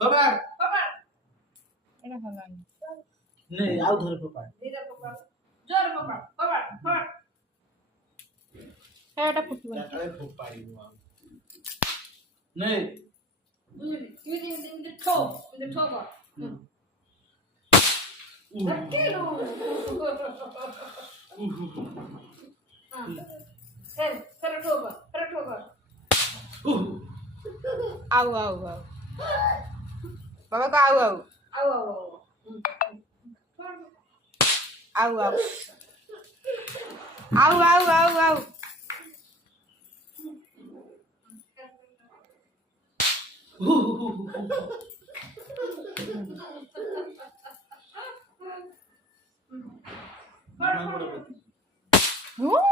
પકડ એને હલાવી નહીં આવ ધરે પકડ এটা ফুটবে તારે ફૂક પાડી દઉં આમ નહીં આવ આવ આવ બાબા કો આવ આવ આવ આવ આવ આવ આવ આવ હું